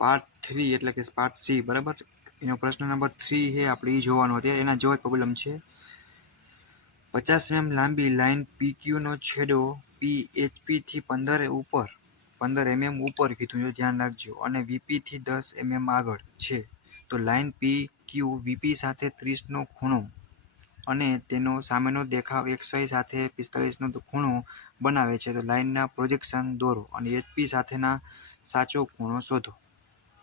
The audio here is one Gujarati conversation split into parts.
પાર્ટ 3 એટલે કે પાર્ટ સી, બરાબર. એનો પ્રશ્ન નંબર 3 છે આપણે એ જોવાનો અત્યારે. એના જેવો પ્રોબ્લેમ છે. 50 mm લાંબી લાઇન PQ નો છેડો PHP થી 15 mm ઉપર કીધું છે, ધ્યાન રાખજો, અને VP થી 10 mm આગળ છે. તો લાઇન PQ VP સાથે 30 નો ખૂણો અને તેનો સામેનો દેખાવ XY સાથે 45 નો ખૂણો બનાવે છે. તો લાઇનના પ્રોજેક્શન દોરો અને HP સાથેના સાચો ખૂણો શોધો.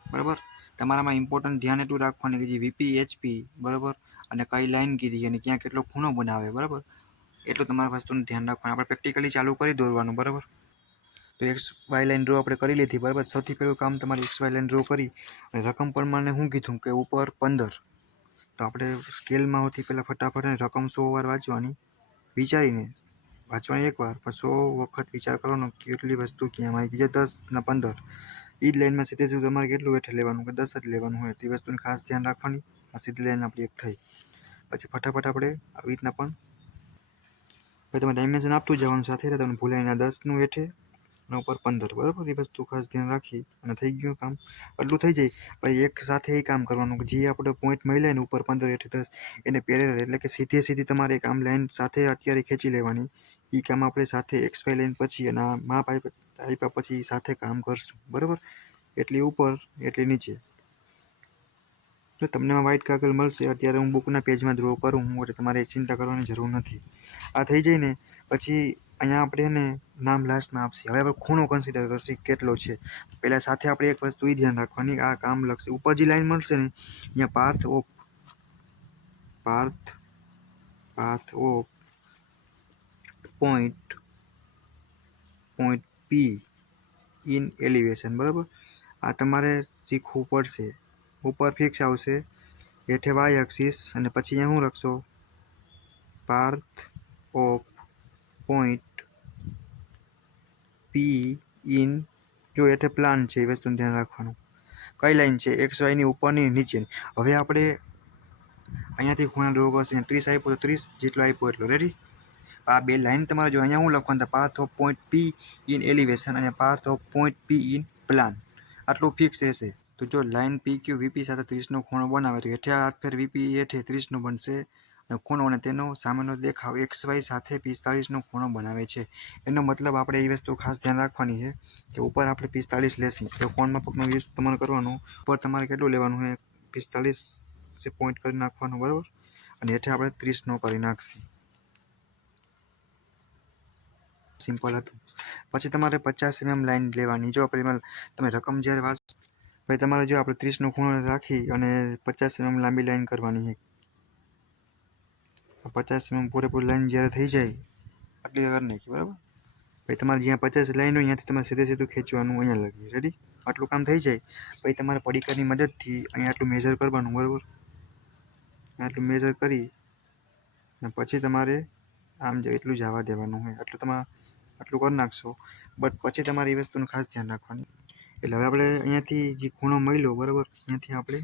બરાબર. તમારામાં ઇમ્પોર્ટન્ટ ધ્યાન એટલું રાખવાનું કે જે VP HP, બરાબર, અને કઈ લાઈન કીધી અને ક્યાં કેટલો ખૂણો બનાવે, બરાબર, એટલું તમારા વસ્તુનું ધ્યાન રાખવાનું. આપણે પ્રેક્ટિકલી ચાલુ કરી દોરવાનું, બરાબર. તો XY લાઈન ડ્રો આપણે કરી લીધી, બરાબર. સૌથી પહેલું કામ તમારે XY લાઈન ડ્રો કરી અને રકમ પ્રમાણે શું કીધું કે ઉપર 15. તો આપણે સ્કેલમાં સૌથી પહેલાં ફટાફટ રકમ 100 વાર વાંચવાની, વિચારીને વાંચવાની એકવાર, પણ 100 વખત વિચાર કરવાનો કેટલી વસ્તુ ક્યાં આવી ગઈ. 10 ને 15 એ જ લાઈનમાં સીધે સીધું તમારે કેટલું હેઠે લેવાનું કે 10 જ લેવાનું હોય. તે વસ્તુને ખાસ ધ્યાન રાખવાની. આ સીધી લાઈન આપણી એક થઈ. પછી ફટાફટ આપણે આવી રીતના પણ તમે ડાયમેન્શન આપતું જવાનું સાથે, તમને ભૂલાય ના 10 નું હેઠે અને ઉપર 15, બરાબર. એ વસ્તુ ખાસ ધ્યાન રાખી અને થઈ ગયું કામ. એટલું થઈ જાય પછી એક સાથે એ કામ કરવાનું કે જે આપણે પોઈન્ટ મળે ને ઉપર 15 હેઠે 10 એને પેરેલલ એટલે કે સીધી તમારે કામ લાઈન સાથે અત્યારે ખેંચી લેવાની. એ કામ આપણે સાથે XY લાઈન પછી અને આ માપ આપ્યા પછી સાથે કામ કરશું, બરાબર. એટલી ઉપર એટલી નીચે. જો તમને વ્હાઇટ કાગળ મળશે અત્યારે, હું બુકના પેજમાં ડ્રો કરું હું, એટલે તમારે ચિંતા કરવાની જરૂર નથી. આ થઈ જાય ને પછી અહીંયા આપણે એને નામ લાસ્ટમાં આપશે. હવે આપણે ખૂણો કન્સિડર કરશે કેટલો છે. પહેલા સાથે આપણે એક વસ્તુ એ ધ્યાન રાખવાની, આ કામ લખશે. ઉપર જે લાઈન મળશે ને અહીંયા path of point P in elevation, બરાબર. આ તમારે શીખવું પડશે. ઉપર ફિક્સ આવશે, હેઠે વાય એક્સિસ, અને પછી અહીંયા શું લખશો, path of point P in, જો હેઠે પ્લાન છે એ વસ્તુનું ધ્યાન રાખવાનું. કઈ લાઈન છે? XY ની ઉપરની નીચેની. હવે આપણે અહીંયાથી ખૂણા ડ્રો કરશે. 30 આપ્યો તો 30 જેટલો આપ્યો એટલો. રેડી. આ બે લાઈન તમારે જો અહીંયા શું લખવાનું, path of point P in elevation અને path of point P in plan. આટલું ફિક્સ રહેશે. તો જો લાઈન PQ VP સાથે 30 નો ખૂણો બનાવે તો હેઠે હાથ ફેર VP હેઠે 30 નો બનશે અને ખૂણો અને તેનો સામેનો દેખાવ XY સાથે 45 નો ખૂણો બનાવે છે. એનો મતલબ આપણે એ વસ્તુ ખાસ ધ્યાન રાખવાની છે કે ઉપર આપણે 45 લેશું. તો કોણ માપકનો યુઝ તમારે કરવાનો. ઉપર તમારે કેટલું લેવાનું છે? 45 પોઈન્ટ કરી નાખવાનું, બરાબર. અને હેઠે આપણે 30 નો કરી નાખશું. સિમ્પલ હતું. પછી તમારે 50 mm લાઈન લેવાની. જો આપણે તમે રકમ જ્યારે વાંચ ભાઈ તમારે જો આપણે 30 નો ખૂણો રાખી અને 50 mm લાંબી લાઈન કરવાની છે. 50 mm પૂરેપૂરી લાઈન જ્યારે થઈ જાય આટલી કરી નાખી, બરાબર. ભાઈ તમારે જ્યાં 50 લાઈન હોય ત્યાંથી તમારે સીધું ખેંચવાનું અહીંયા લગી. રેડી. આટલું કામ થઈ જાય પછી તમારે પડીકાની મદદથી અહીંયા આટલું મેજર કરવાનું, બરાબર. આટલું મેજર કરી અને પછી તમારે આમ એટલું જવા દેવાનું હોય. આટલું તમારે આટલું કરી નાખશો. બટ પછી તમારે એ વસ્તુનું ખાસ ધ્યાન રાખવાનું. એટલે હવે આપણે અહીંયાથી જે ખૂણો મળ્યો, બરાબર, અહીંયાથી આપણે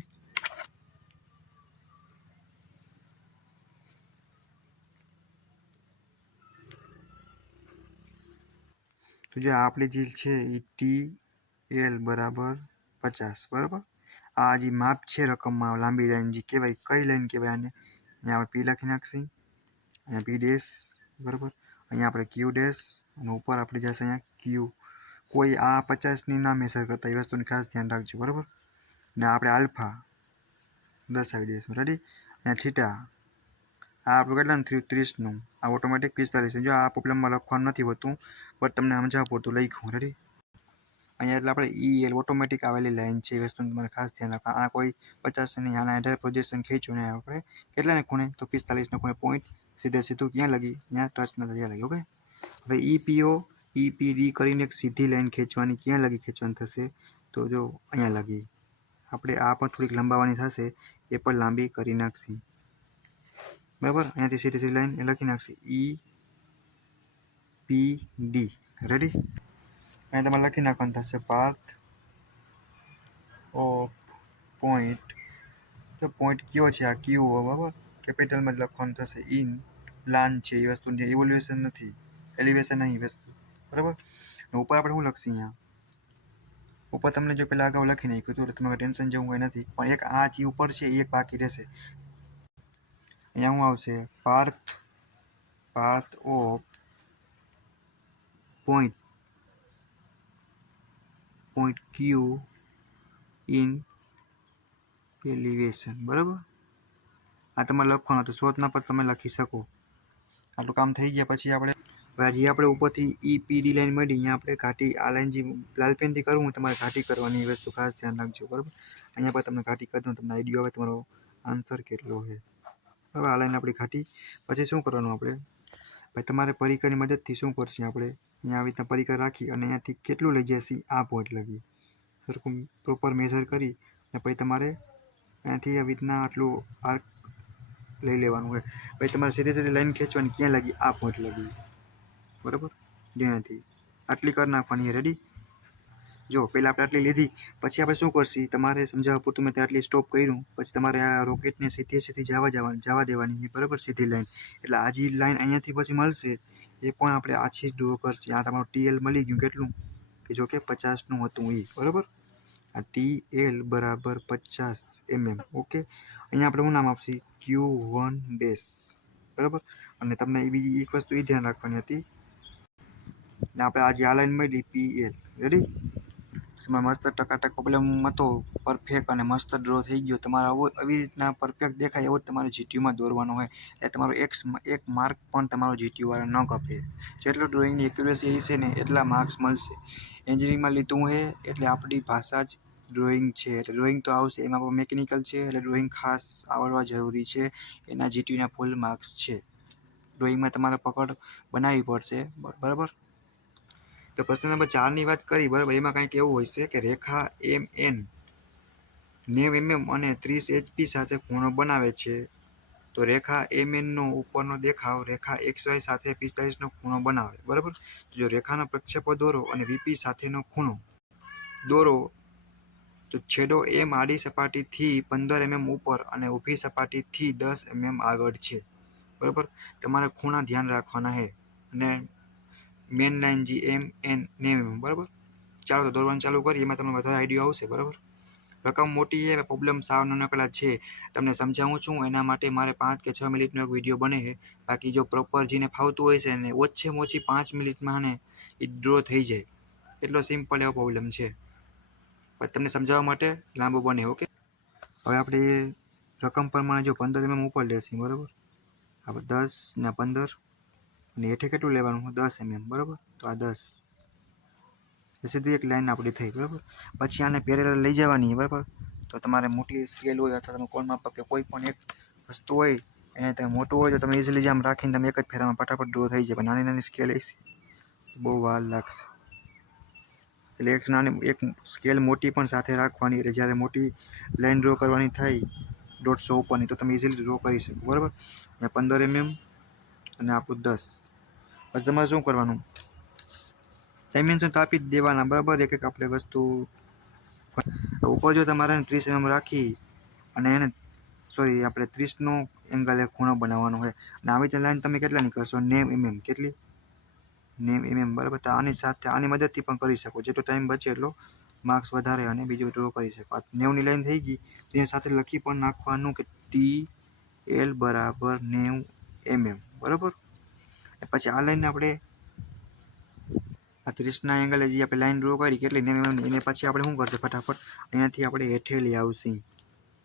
તો જે આપણી જે છે એ TL બરાબર 50, બરાબર. આ જે માપ છે રકમમાં લાંબી લાઈન જે કહેવાય, કઈ લાઈન કહેવાય આને? અહીંયા આપણે P લખી નાખશી, અહીંયા P ડેશ, બરાબર. અહીંયા આપણે Q ડેશ અને ઉપર આપણે જશે અહીંયા Q. કોઈ આ 50 ની ના મેસર કરતા, એ વસ્તુની ખાસ ધ્યાન રાખજો, બરાબર. ને આપણે આલ્ફા દર્શાવી દઈશું. રેડી. અને થીટા આ આપણું કેટલાનું થયું? 30 નું. આ ઓટોમેટિક 45. જો આ પ્રોબ્લેમમાં લખવાનું નથી હોતું, બટ તમને સમજાવવા પૂરતું લખ્યું. રેડી. અહીંયા એટલે આપણે EL ઓટોમેટિક આવેલી લાઈન છે. એ વસ્તુનું તમારે ખાસ ધ્યાન રાખવાનું. આ કોઈ 50 ની આના હેઠળ પ્રોજેક્શન ખેંચ્યું ને આપણે કેટલાને ખૂણે? તો 45 ના ખૂણે પોઈન્ટ સીધું ક્યાં લગી? ત્યાં ટચ ન થયા લગી. ઓકે. હવે EPO EPD કરીને એક સીધી લાઈન ખેંચવાની. ક્યાં લગી ખેંચવાની થશે? તો જો અહીંયા લગી. આપણે આ પણ થોડીક લંબાવવાની થશે, એ પણ લાંબી કરી નાખશી, બરાબર. અહીંયાથી સીધી લાઈન એ લખી નાખશી EPD. રેડી. અહીંયા તમારે લખી નાખવાનું થશે પાથ ઓફ પોઈન્ટ. જો પોઈન્ટ કયો છે? આ Q, બરાબર. કેપિટલમાં જ લખવાનું થશે. ઇન પ્લાન છે એ વસ્તુ, ઇવોલ્યુશન નથી, એલિવેશન નહીં વસ્તુ, બરાબર. ઉપર આપણે શું લખશી? અહીંયા ઉપર તમને જો પહેલાં અગાઉ લખી નાખ્યું હતું એટલે તમારે ટેન્શન જેવું કંઈ નથી, પણ એક આ જે ઉપર છે એ એક બાકી રહેશે. અહીંયા શું આવશે? Path of point Q in elevation. બરાબર, આ તમારે લખવાનું હતું, શોધના પર તમે લખી શકો. આટલું કામ થઈ ગયા પછી આપણે હજી આપણે ઉપરથી EPD લાઈન મળી, અહીંયા આપણે ઘાટી આ લાઈન જે લાલ પેનથી કરવું તમારે ઘાટી કરવાની વસ્તુ ખાસ ધ્યાન રાખજો. બરાબર, અહીંયા પર તમને ઘાટી કરી દો, તમને આઈડિયા આવે તમારો આન્સર કેટલો છે. બરાબર, આ લાઈન આપણી ઘાટી. પછી શું કરવાનું આપણે? ભાઈ તમારે પરિકરની મદદથી શું કરશે આપણે? અહીંયા આવી રીતના પરિકર રાખી અને અહીંયાથી કેટલું લઈ જશે આ પોઈન્ટ લગી સરખું પ્રોપર મેઝર કરી અને પછી તમારે અહીંયાથી આવી રીતના આટલું આર્ક લઈ લેવાનું હોય. પછી તમારે સીધી સીધી લાઈન ખેંચવાની, ક્યાં લાગી? આ પોઈન્ટ લગી. બરાબર, જ્યાંથી આટલી કરી નાખવાની. રેડી? જો પહેલાં આપણે આટલી લીધી, પછી આપણે શું કરશી? તમારે સમજાવવા પૂરતું મેં આટલી સ્ટોપ કર્યું, પછી તમારે આ રોકેટને સીધી જવા દેવાની. બરાબર, સીધી લાઈન. એટલે આ જે લાઈન અહીંયાથી પછી મળશે એ પણ આપણે આછી ડ્રો કરશે. આ તમારું TL મળી ગયું કેટલું? કે જો કે 50નું હતું એ. બરાબર, આ TL બરાબર 50 mm. ઓકે, અહીંયા આપણે શું નામ આપશે? Q1 dash. બરાબર, અને તમને એ બીજી એક વસ્તુ એ ધ્યાન રાખવાની હતી, ને આપણે આજે આ લાઈન મળી PL. રેડી? તમારે મસ્ત ટકાટક પ્રોબ્લેમ હતો, પરફેક્ટ અને મસ્ત ડ્રો થઈ ગયો. તમારે આવી રીતના પરફેક્ટ દેખાય એવો જ તમારે GTUમાં દોરવાનો હોય. એટલે તમારો એક માર્ક પણ તમારો GTU વાળા ન કપે. જેટલો ડ્રોઈંગની એક્યુરેસી છે ને એટલા માર્ક્સ મળશે. એન્જિનિયરિંગમાં લીધું છે એટલે આપણી ભાષા જ ડ્રોઈંગ છે, એટલે ડ્રોઈંગ તો આવશે. એમાં પણ મેકેનિકલ છે એટલે ડ્રોઈંગ ખાસ આવડવા જરૂરી છે. એના GTUના ફૂલ માર્ક્સ છે. ડ્રોઈંગમાં તમારે પકડ બનાવવી પડશે. બરાબર, તો પ્રશ્ન નંબર 4ની વાત કરી. બરાબર, એમાં કંઈક એવું હોય છે કે રેખા MN 90 mm અને 30 HP સાથે ખૂણો બનાવે છે. તો રેખા MN નો ઉપરનો દેખાવ રેખા XY સાથે 45નો ખૂણો બનાવે. બરાબર, જો રેખાના પ્રક્ષેપો દોરો અને VP સાથેનો ખૂણો દોરો, તો છેડો M આડી સપાટીથી 15 mm ઉપર અને ઊભી સપાટીથી 10 mm આગળ છે. બરાબર, તમારે ખૂણા ધ્યાન રાખવાના છે. અને મેન લાઈન જે MN 90 mm. બરાબર, ચાલો તો દોરવાનું ચાલુ કરીએ, એમાં તમને વધારે આઈડિયા આવશે. બરાબર, રકમ મોટી છે, પ્રોબ્લેમ સાવ નાનકડા છે. તમને સમજાવું છું એના માટે મારે 5 કે 6 મિનિટનો એક વિડીયો બને છે. બાકી જો પ્રોપર જેને ફાવતું હોય છે ને ઓછામાં ઓછી 5 મિનિટમાં ને એ ડ્રો થઈ જાય. એટલો સિમ્પલ એવો પ્રોબ્લેમ છે, પણ તમને સમજાવવા માટે લાંબો બને. ઓકે, હવે આપણે રકમ પ્રમાણે જો 15 mm ઉપર લેશું. બરાબર, આપણે 10 ને 15 અને હેઠે કેટલું લેવાનું? 10 mm. બરાબર, તો આ 10 સીધી એક લાઈન આપણી થઈ. બરાબર, પછી આને પેરેલલ લઈ જવાની. બરાબર, તો તમારે મોટી સ્કેલ હોય અથવા તમે કોણ માપક કે કોઈ પણ એક વસ્તુ હોય એને તમે મોટું હોય તો તમે ઇઝીલી આમ રાખીને તમે એક જ ફેરામાં ફટાફટ ડ્રો થઈ જાય. પણ નાની નાની સ્કેલ હશે તો બહુ વાર લાગશે. એટલે એક સ્કેલ મોટી પણ સાથે રાખવાની. એટલે જ્યારે મોટી લાઈન ડ્રો કરવાની થાય 150 ઉપરની તો તમે ઇઝીલી ડ્રો કરી શકો. બરાબર, 15 mm અને આપણું 10. પછી તમારે શું કરવાનું? ડાયમેન્શન તો આપી જ દેવાના. બરાબર, એક એક આપણે વસ્તુ ઉપર જો તમારે 30 mm રાખી અને એને આપણે 30નો એંગલ એક ખૂણો બનાવવાનો હોય અને આવી રીતે લાઈન તમે કેટલાની કરશો? 90 mm. કેટલી? 90 mm. બરાબર, તો આની સાથે આની મદદથી પણ કરી શકો. જેટલો ટાઈમ બચે એટલો માર્ક્સ વધારે અને બીજો ડ્રો કરી શકો. 90ની લાઈન થઈ ગઈ તો એની સાથે લખી પણ નાખવાનું કે TL બરાબર 90 mm. બરાબર, પછી આ લાઈન આપણે આ 30ના એંગલે જે આપણે લાઈન ડ્રો કરી કેટલી 90 mm એને પછી આપણે શું કરશે? ફટાફટ અહીંયાથી આપણે હેઠે લઈ આવશે.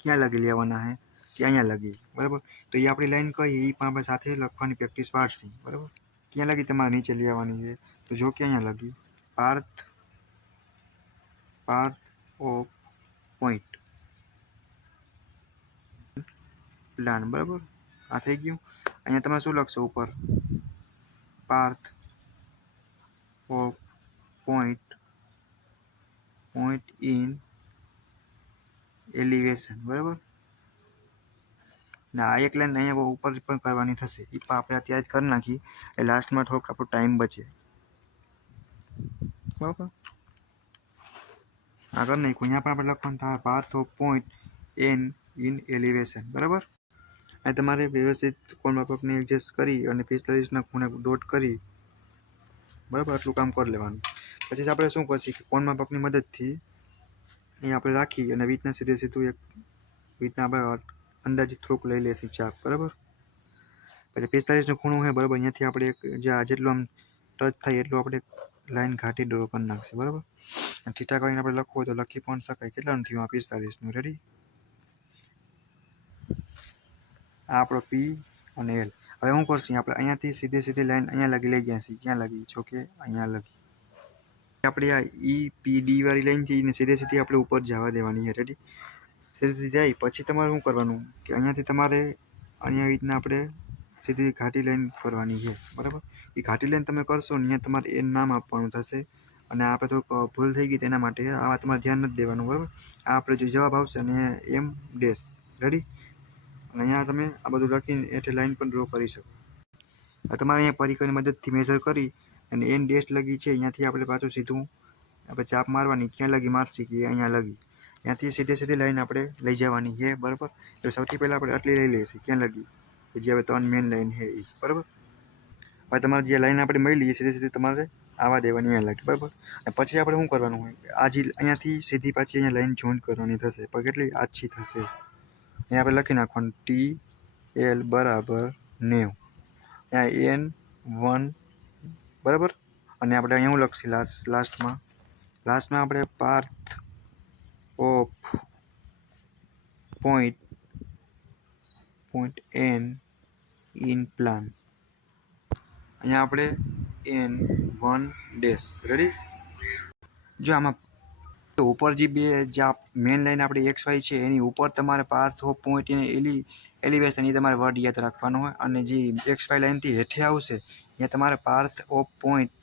ક્યાં લગી લેવાના છે? કે અહીંયા લગી. બરાબર, તો એ આપણી લાઈન કઈ એ પણ આપણે સાથે લખવાની પ્રેક્ટિસ પાડશે. બરાબર, ક્યાં લગી તમારે નીચે લેવાની છે? તો જો કે અહીંયા લગી પાથ ઓફ પોઈન્ટ પ્લાન. બરાબર, આ થઈ ગયું. અહીંયા તમે શું લખશો ઉપર? Path of point in elevation. બરાબર, ને આ એક લાઈન અહીંયા ઉપર પણ કરવાની થશે. એ પણ આપણે અત્યારે જ કરી નાખી એટલે લાસ્ટમાં થોડોક આપણો ટાઈમ બચે. બરાબર, આગળ નહીં અહીંયા પણ આપણે લખવાનું થાય path of point in elevation. બરાબર, આ તમારે વ્યવસ્થિત કોણ માપકને એડજસ્ટ કરી અને 45ના ખૂણે ડોટ કરી. બરાબર, આટલું કામ કરી લેવાનું. પછી આપણે શું કરશું? કોણ માપકની મદદથી એ આપણે રાખી અને રીતના સીધું એક રીતના આપણે અંદાજિત થોડુંક લઈ લેશી ચાપ, બરાબર. પછી 45 ખૂણો છે, બરાબર. અહીંયાથી આપણે એક જેટલું આમ ટચ થાય એટલું આપણે લાઈન ઘાટી ડ્રો કરી નાખશે, બરાબર. અને થીટા કરીને આપણે લખવું હોય તો લખી પણ શકાય. કેટલાનું થયું આ 45નું? રેડી. આ આપણો પી અને એલ. હવે શું કરશું આપણે અહીંયાથી સીધી લાઈન અહીંયા લગી લઈ ગયા છીએ. ક્યાં લગી? જો કે અહીંયા લગી. આપણે આ EPD વાળી લાઈન થી સીધી આપણે ઉપર જવા દેવાની છે. રેડી. સીધી જાય પછી તમારે શું કરવાનું કે અહીંયાથી તમારે અહીંયા રીતના આપણે સીધી ઘાટી લાઈન કરવાની છે, બરાબર. એ ઘાટી લાઈન તમે કરશો ને અહીંયા તમારે એ નામ આપવાનું થશે. અને આપણે થોડુંક ભૂલ થઈ ગઈ તેના માટે આમાં તમારે ધ્યાન નથી દેવાનું, બરાબર. આ આપણે જે જવાબ આવશે અને એમ ડેશ. રેડી. અને અહીંયા તમે આ બધું લખીને એટલે લાઈન પણ ડ્રો કરી શકો. તમારે અહીંયા પરિકરની મદદથી મેઝર કરી અને એન ડેશ લગી છે. અહીંયાથી આપણે પાછું સીધું આપણે ચાપ મારવાની. ક્યાં લગી મારશી કે અહીંયા લગી. ત્યાંથી સીધી લાઈન આપણે લઈ જવાની છે, બરાબર. તો સૌથી પહેલાં આપણે આટલી લઈ લઈશું. ક્યાં લગી? કે જે હવે 3 મેન લાઈન છે એ, બરાબર. હવે તમારે જે લાઈન આપણે મળી સીધી તમારે આવા દેવાની અહીંયા લાગી, બરાબર. અને પછી આપણે શું કરવાનું હોય આ જે અહીંયાથી સીધી પાછી અહીંયા લાઈન જોઈન્ટ કરવાની થશે, પણ કેટલી આછી થશે અહીંયા આપણે લખી નાખવાનું TL બરાબર 90. ત્યાં N1, બરાબર. અને આપણે અહીંયા હું લખશી લાસ્ટમાં આપણે path of point N in plan. અહીંયા આપણે N1 ડેશ. રેડી. જો આમાં તો ઉપર જે મેન લાઈન આપણી XY છે એની ઉપર તમારે પાથ ઓફ પોઈન્ટ એલિવેશન એ તમારે વર્ડ યાદ રાખવાનો હોય. અને જે XY લાઈનથી હેઠે આવશે ત્યાં તમારે path of point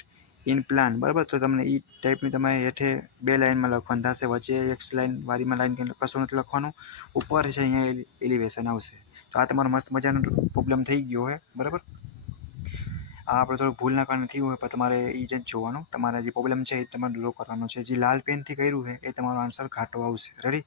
in plan, બરાબર. તો તમને એ ટાઈપની તમારે હેઠે 2 લાઈનમાં લખવાનું થશે. વચ્ચે X લાઈન વારીમાં લાઈન કશું નથી લખવાનું. ઉપર છે અહીંયા એલિવેશન આવશે. તો આ તમારો મસ્ત મજાનો પ્રોબ્લેમ થઈ ગયો હોય, બરાબર. આ આપણે થોડું ભૂલના કારણે થયું હોય, પણ તમારે એ જ જોવાનું. તમારે જે પ્રોબ્લેમ છે એ તમારે ડ્રો કરવાનો છે. જે લાલ પેનથી કર્યું છે એ તમારો આન્સર ઘાટો આવશે. રેડી.